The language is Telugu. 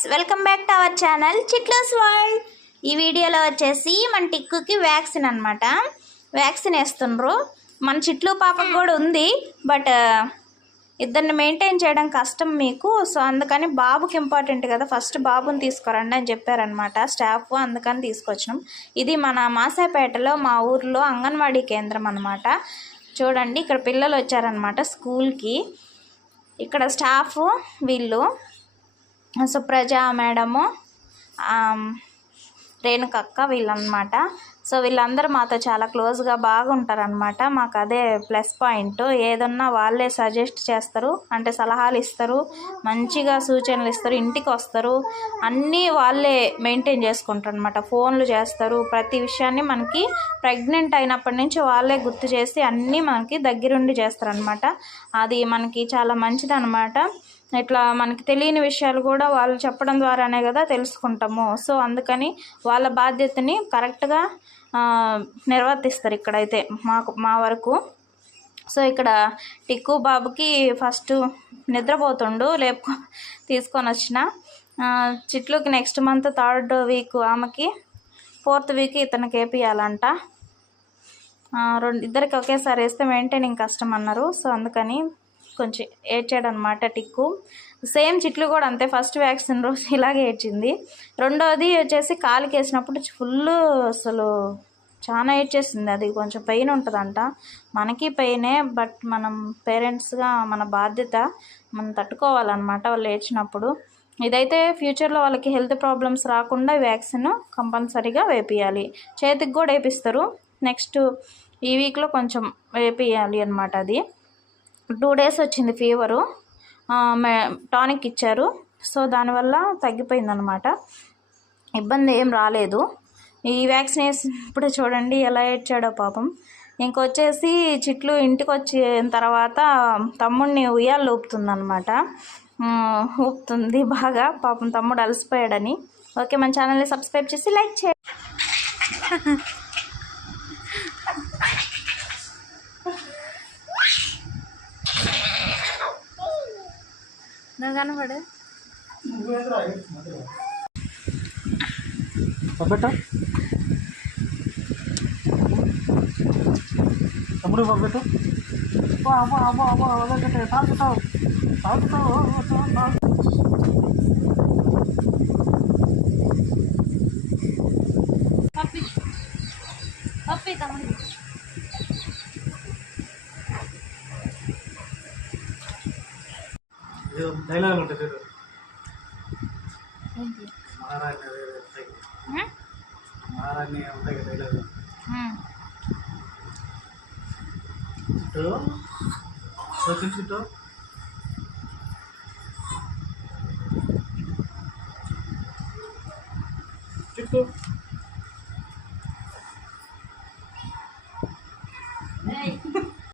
Friends welcome back to our channel Chitlu's world. ఈ వీడియోలో వచ్చేసి మన టిక్కుకి వ్యాక్సిన్ అనమాట వ్యాక్సిన్ వేస్తుండ్రు. మన చిట్లు పాపకు కూడా ఉంది బట్ ఇద్దరిని మెయింటైన్ చేయడం కష్టం మీకు. సో అందుకని బాబుకి ఇంపార్టెంట్ కదా ఫస్ట్ బాబుని తీసుకురండి అని చెప్పారనమాట స్టాఫ్ అందుకని తీసుకొచ్చినాం. ఇది మన మాసాపేటలో మా ఊర్లో అంగన్వాడీ కేంద్రం అనమాట చూడండి ఇక్కడ పిల్లలు వచ్చారనమాట స్కూల్కి. ఇక్కడ స్టాఫ్ వీళ్ళు. సుప్రజ మేడము రేణుకక్క వీళ్ళనమాట సో వీళ్ళందరూ మాతో చాలా క్లోజ్గా బాగుంటారనమాట మాకు అదే ప్లస్ పాయింట్. ఏదన్నా వాళ్ళే సజెస్ట్ చేస్తారు అంటే సలహాలు ఇస్తారు మంచిగా సూచనలు ఇస్తారు ఇంటికి వస్తారు అన్నీ వాళ్ళే మెయింటైన్ చేసుకుంటారు అనమాట ఫోన్లు చేస్తారు ప్రతి విషయాన్ని మనకి ప్రెగ్నెంట్ అయినప్పటి నుంచి వాళ్ళే గుర్తు చేసి అన్నీ మనకి దగ్గరుండి చేస్తారనమాట అది మనకి చాలా మంచిదనమాట ఇట్లా మనకి తెలియని విషయాలు కూడా వాళ్ళు చెప్పడం ద్వారానే కదా తెలుసుకుంటాము. సో అందుకని వాళ్ళ బాధ్యతని కరెక్ట్గా నిర్వర్తిస్తారు ఇక్కడైతే మాకు మా వరకు. సో ఇక్కడ టిక్కు బాబుకి ఫస్ట్ నిద్రపోతుండు లేపు తీసుకొని వచ్చిన. చిట్లుకి నెక్స్ట్ మంత్ థర్డ్ వీక్ ఆమెకి ఫోర్త్ వీక్ ఇతనికి వేపియాలంట రెండు ఇద్దరికి ఒకేసారి వేస్తే మెయింటైనింగ్ కష్టం అన్నారు. సో అందుకని కొంచెం ఏడ్చాడు అనమాట టిక్కు. సేమ్ చిట్లు కూడా అంతే ఫస్ట్ వ్యాక్సిన్ రోజు ఇలాగే ఏడ్చింది. రెండోది వచ్చేసి కాలుకి వేసినప్పుడు ఫుల్ అసలు చాలా ఏడ్చేసింది అది కొంచెం పెయిన్ ఉంటుందంట. మనకి పెయినే బట్ మనం పేరెంట్స్గా మన బాధ్యత మనం తట్టుకోవాలన్నమాట వాళ్ళు ఏడ్చినప్పుడు. ఇదైతే ఫ్యూచర్లో వాళ్ళకి హెల్త్ ప్రాబ్లమ్స్ రాకుండా వ్యాక్సిన్ కంపల్సరీగా వేపియాలి. చేతికి కూడా వేపిస్తారు. నెక్స్ట్ ఈ వీక్లో కొంచెం వేపియాలి అనమాట అది. టూ డేస్ వచ్చింది ఫీవరు. టానిక్ ఇచ్చారు. సో దానివల్ల తగ్గిపోయిందనమాట ఇబ్బంది ఏం రాలేదు. ఈ వ్యాక్సినేషన్ ఇప్పుడు చూడండి ఎలా ఏడ్చాడో పాపం. ఇంకొచ్చేసి చిట్లు ఇంటికి వచ్చిన తర్వాత తమ్ముడిని ఉయ్యాలు ఊపుతుందనమాట ఊపుతుంది బాగా. పాపం తమ్ముడు అలసిపోయాడని. ఓకే మన ఛానల్ని సబ్స్క్రైబ్ చేసి లైక్ చేయండి. నువ్వు కనపడు పబ్బెట్ట తమ్ముడు పబ్బెట్టు అబ్బా అబ్బా అబ్బా అబ్బా వదలకట్టే తాగుతావు తాగుతావు డైలాగ్ ఉంటుంది చూడు ఏంటి మహారాణి అదే అదే ఉంటాయి. ఉమ్? మహారాణి ఉంటాయి కదా డైలాగ్ ఉమ్. చుట్టూ సచిన్ చుట్టూ చుట్టూ